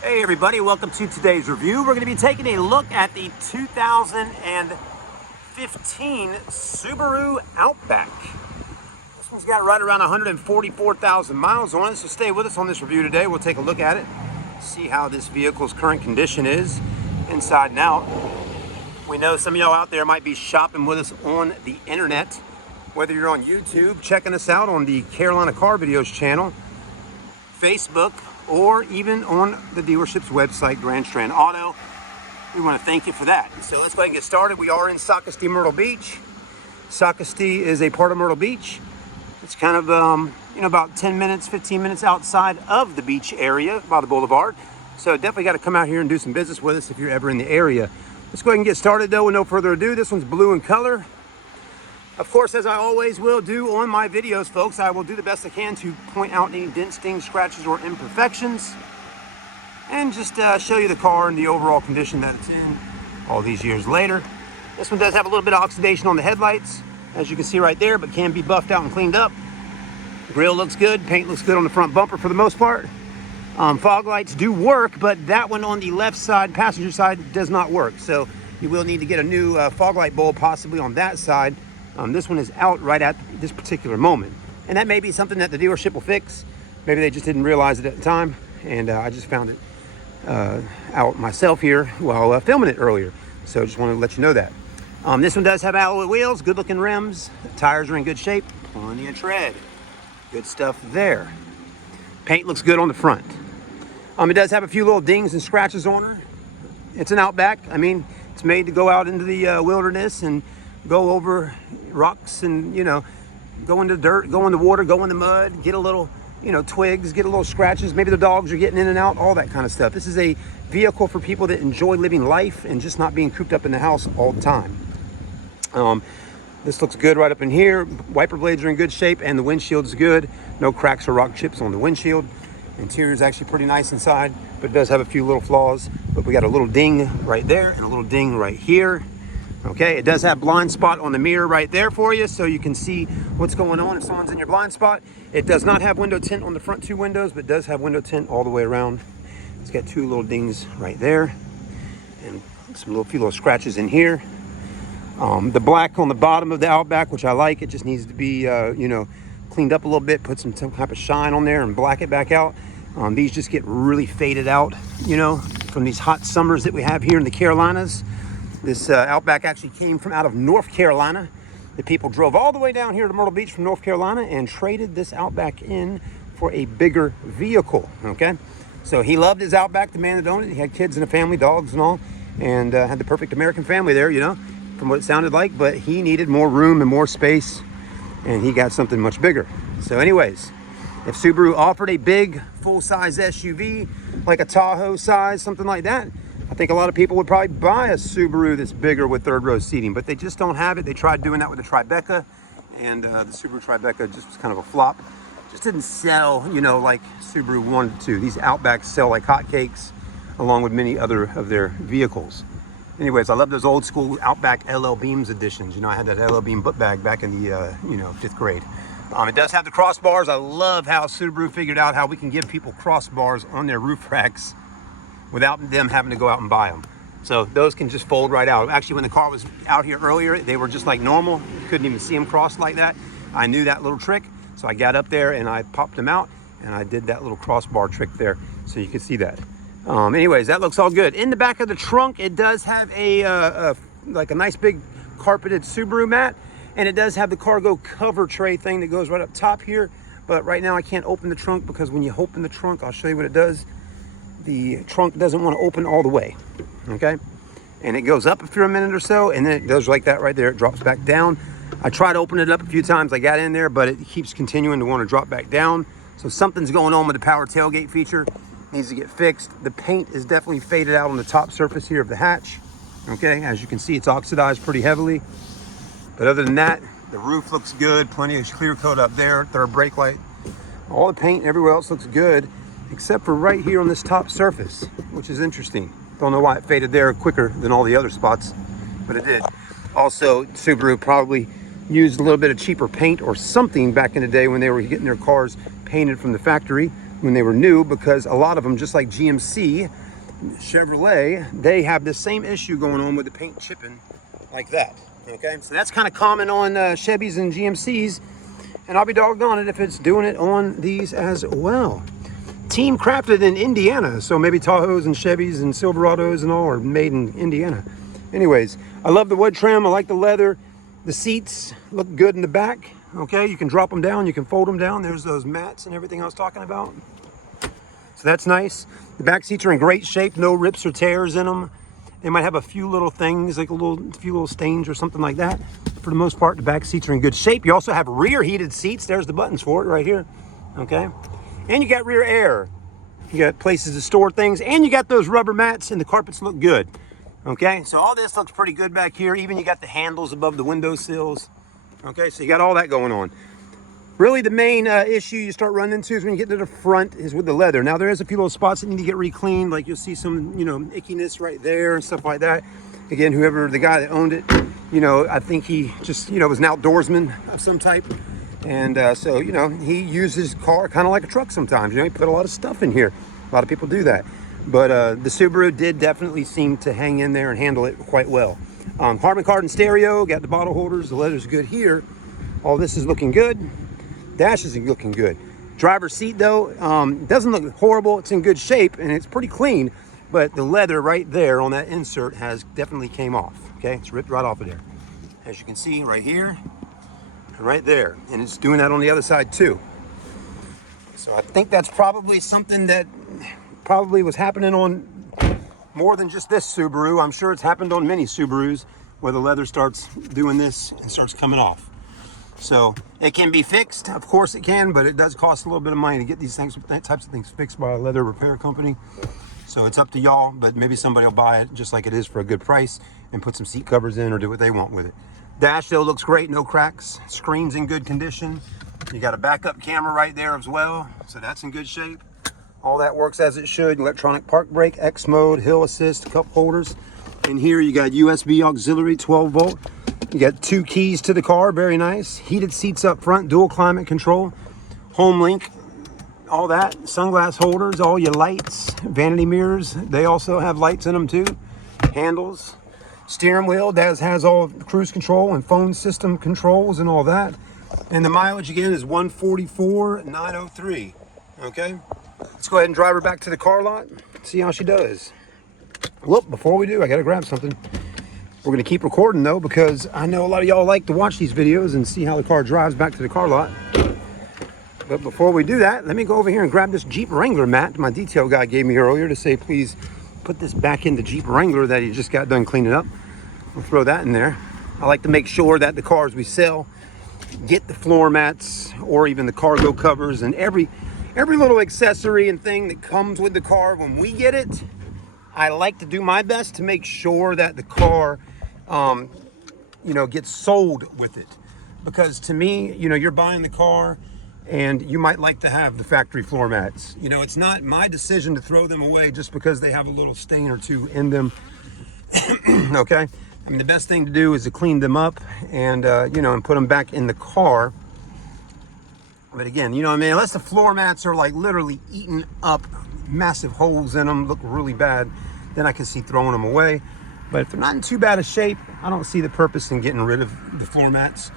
Hey everybody, welcome to today's review. We're going to be taking a look at the 2015 Subaru Outback. This one's got right around 144,000 miles on it, so stay with us on this review today. We'll take a look at it, see how this vehicle's current condition is, inside and out. We know some of y'all out there might be shopping with us on the internet, whether you're on YouTube, checking us out on the Carolina Car Videos channel, Facebook, or even on the dealership's website, Grand Strand Auto. We want to thank you for that. So let's go ahead and get started. We are in Socastee, Myrtle Beach. Socastee is a part of Myrtle Beach. It's kind of, about 10 minutes, 15 minutes outside of the beach area by the boulevard. So definitely got to come out here and do some business with us if you're ever in the area. Let's go ahead and get started though with no further ado. This one's blue in color. Of course, as I always will do on my videos, folks, I will do the best I can to point out any dents, stings, scratches, or imperfections, and just show you the car and the overall condition that it's in all these years later. This one does have a little bit of oxidation on the headlights, as you can see right there, but can be buffed out and cleaned up. Grille looks good, paint looks good on the front bumper for the most part. Fog lights do work, but that one on the left side, passenger side, does not work. So you will need to get a new fog light bulb possibly on that side. This one is out right at this particular moment. And that may be something that the dealership will fix. Maybe they just didn't realize it at the time. And I just found it out myself here while filming it earlier. So just wanted to let you know that. This one does have alloy wheels, good looking rims. The tires are in good shape, plenty of tread. Good stuff there. Paint looks good on the front. It does have a few little dings and scratches on her. It's an Outback. I mean, it's made to go out into the wilderness and go over rocks and, go into dirt, go in the water, go in the mud, get a little, twigs, get a little scratches. Maybe the dogs are getting in and out, all that kind of stuff. This is a vehicle for people that enjoy living life and just not being cooped up in the house all the time. This looks good right up in here. Wiper blades are in good shape and the windshield is good. No cracks or rock chips on the windshield. Interior is actually pretty nice inside, but it does have a few little flaws. But we got a little ding right there and a little ding right here. Okay, it does have blind spot on the mirror right there for you, so you can see what's going on if someone's in your blind spot. It does not have window tint on the front two windows, but does have window tint all the way around. It's got two little dings right there, and few little scratches in here. The black on the bottom of the Outback, which I like, it just needs to be, cleaned up a little bit, put some type of shine on there and black it back out. These just get really faded out, from these hot summers that we have here in the Carolinas. This Outback actually came from out of North Carolina. The people drove all the way down here to Myrtle Beach from North Carolina and traded this Outback in for a bigger vehicle, okay? So he loved his Outback, the man that owned it. He had kids and a family, dogs and all, and had the perfect American family there, from what it sounded like, but he needed more room and more space, and he got something much bigger. So anyways, if Subaru offered a big full-size SUV, like a Tahoe size, something like that, I think a lot of people would probably buy a Subaru that's bigger with third row seating, but they just don't have it. They tried doing that with the Tribeca, and the Subaru Tribeca just was kind of a flop. Just didn't sell, like Subaru wanted to. These Outbacks sell like hotcakes, along with many other of their vehicles. Anyways, I love those old school Outback LL Beams editions. I had that LL Beam book bag back in the, 5th grade. It does have the crossbars. I love how Subaru figured out how we can give people crossbars on their roof racks without them having to go out and buy them. So those can just fold right out. Actually, when the car was out here earlier, they were just like normal. You couldn't even see them crossed like that. I knew that little trick, so I got up there and I popped them out and I did that little crossbar trick there so you could see that. Anyways, that looks all good. In the back of the trunk, it does have a nice big carpeted Subaru mat, and it does have the cargo cover tray thing that goes right up top here. But right now I can't open the trunk because when you open the trunk, I'll show you what it does. The trunk doesn't want to open all the way, okay? And it goes up for a minute or so, and then it does like that right there. It drops back down. I tried to open it up a few times. I got in there, but it keeps continuing to want to drop back down. So something's going on with the power tailgate feature. Needs to get fixed. The paint is definitely faded out on the top surface here of the hatch, okay? As you can see, it's oxidized pretty heavily. But other than that, the roof looks good. Plenty of clear coat up there. Third brake light. All the paint everywhere else looks good, except for right here on this top surface, which is interesting. Don't know why it faded there quicker than all the other spots, but it did. Also, Subaru probably used a little bit of cheaper paint or something back in the day when they were getting their cars painted from the factory. when they were new, because a lot of them, just like GMC, Chevrolet, they have the same issue going on with the paint chipping like that. Okay, so that's kind of common on Chevys and GMCs, and I'll be doggone it if it's doing it on these as well. Team crafted in Indiana, so maybe Tahoes and Chevys and Silverados and all are made in Indiana. Anyways, I love the wood trim. I like the leather. The seats look good in the back. Okay, you can drop them down, you can fold them down. There's those mats and everything I was talking about. So that's nice. The back seats are in great shape, no rips or tears in them. They might have a few little things, like a few little stains or something like that. For the most part, the back seats are in good shape. You also have rear heated seats. There's the buttons for it right here. Okay, and you got rear air. You got places to store things, and you got those rubber mats, and the carpets look good. Okay, so all this looks pretty good back here. Even you got the handles above the window sills. Okay, so you got all that going on. Really, the main issue you start running into is when you get to the front is with the leather. Now, there is a few little spots that need to get re-cleaned, like you'll see some, ickiness right there and stuff like that. Again, whoever, the guy that owned it, I think he just, was an outdoorsman of some type. And so, he used his car kind of like a truck sometimes. He put a lot of stuff in here. A lot of people do that. But the Subaru did definitely seem to hang in there and handle it quite well. Carbon carbon stereo, got the bottle holders, the leather's good here. All this is looking good. Dash is looking good. Driver's seat though, doesn't look horrible. It's in good shape and it's pretty clean, but the leather right there on that insert has definitely came off. Okay, it's ripped right off of there. As you can see right here and right there. And it's doing that on the other side too. So I think that's probably something that probably was happening on more than just this Subaru. I'm sure it's happened on many Subarus where the leather starts doing this and starts coming off. So it can be fixed, of course it can, but it does cost a little bit of money to get these things, that types of things fixed by a leather repair company. So it's up to y'all, but maybe somebody will buy it just like it is for a good price and put some seat covers in or do what they want with it. Dash though looks great, no cracks. Screen's in good condition. You got a backup camera right there as well, so that's in good shape. All that works as it should. Electronic park brake, X mode, hill assist, cup holders. In here you got USB auxiliary, 12 volt. You got 2 keys to the car, very nice. Heated seats up front, dual climate control, home link, all that. Sunglass holders, all your lights, vanity mirrors. They also have lights in them too. Handles, steering wheel that has all cruise control and phone system controls and all that. And the mileage again is 144,903. Okay, let's go ahead and drive her back to the car lot, see how she does. Whoop, before we do, I gotta grab something. We're gonna keep recording though, because I know a lot of y'all like to watch these videos and see how the car drives back to the car lot. But before we do that, let me go over here and grab this Jeep Wrangler mat my detail guy gave me earlier to say, please put this back in the Jeep Wrangler that he just got done cleaning up. We'll throw that in there. I like to make sure that the cars we sell get the floor mats or even the cargo covers and every little accessory and thing that comes with the car when we get it. I like to do my best to make sure that the car gets sold with it, because to me, you're buying the car and you might like to have the factory floor mats. It's not my decision to throw them away just because they have a little stain or two in them. Okay, I mean, the best thing to do is to clean them up and and put them back in the car. But again, unless the floor mats are like literally eaten up, massive holes in them, look really bad, then I can see throwing them away. But if they're not in too bad a shape, I don't see the purpose in getting rid of the floor mats,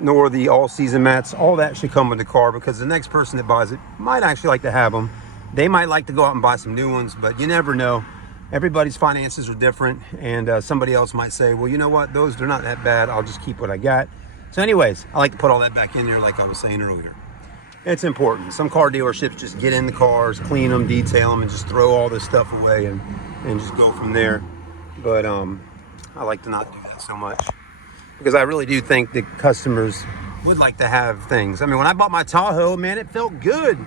nor the all-season mats. All that should come with the car, because the next person that buys it might actually like to have them. They might like to go out and buy some new ones, but you never know. Everybody's finances are different, and somebody else might say, well, you know what, they're not that bad, I'll just keep what I got. So anyways, I like to put all that back in there like I was saying earlier. It's important. Some car dealerships just get in the cars, clean them, detail them, and just throw all this stuff away and just go from there. But I like to not do that so much, because I really do think that customers would like to have things. I mean, when I bought my Tahoe, man, it felt good.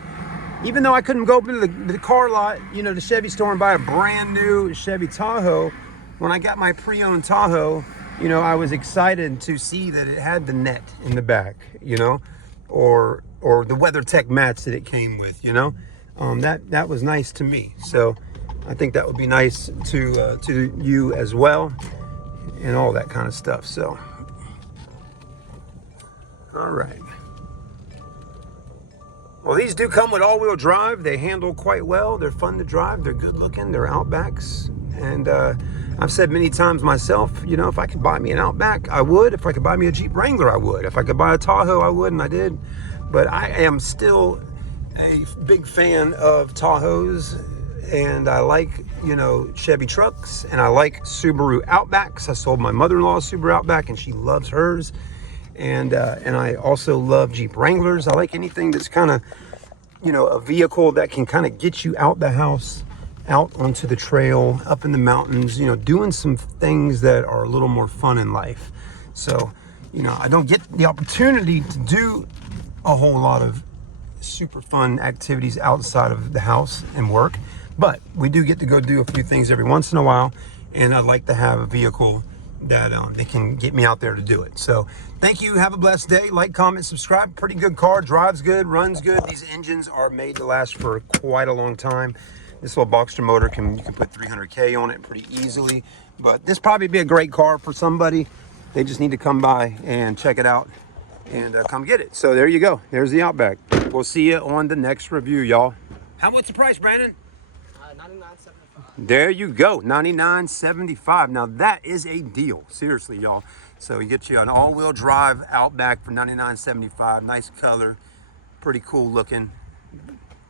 Even though I couldn't go up into the car lot, the Chevy store and buy a brand new Chevy Tahoe, when I got my pre-owned Tahoe, I was excited to see that it had the net in the back, or the WeatherTech mats that it came with, that was nice to me. So I think that would be nice to you as well, and all that kind of stuff. So, all right. Well, these do come with all-wheel drive. They handle quite well. They're fun to drive. They're good looking. They're Outbacks. And I've said many times myself, you know, if I could buy me an Outback, I would. If I could buy me a Jeep Wrangler, I would. If I could buy a Tahoe, I would, and I did. But I am still a big fan of Tahoes, and I like, you know, Chevy trucks, and I like Subaru Outbacks. I sold my mother-in-law a Subaru Outback, and she loves hers. And I also love Jeep Wranglers. I like anything that's kind of, you know, a vehicle that can kind of get you out the house, out onto the trail, up in the mountains, you know, doing some things that are a little more fun in life. So, you know, I don't get the opportunity to do a whole lot of super fun activities outside of the house and work, but we do get to go do a few things every once in a while, and I'd like to have a vehicle that they can get me out there to do it. So thank you. Have a blessed day. Like, comment, subscribe. Pretty good car. Drives good. Runs good. These engines are made to last for quite a long time. This little Boxster motor you can put 300K on it pretty easily. But this probably be a great car for somebody. They just need to come by and check it out and come get it. So there you go. There's the Outback. We'll see you on the next review, y'all. How much the price, Brandon? $99.75. There you go, $99.75. Now that is a deal, seriously, y'all. So you get you an all-wheel drive Outback for $99.75. Nice color, pretty cool looking.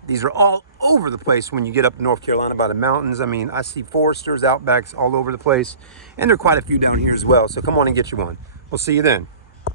These are all over the place when you get up to North Carolina by the mountains. I mean, I see Foresters, Outbacks all over the place, and there are quite a few down here as well. So come on and get you one. We'll see you then.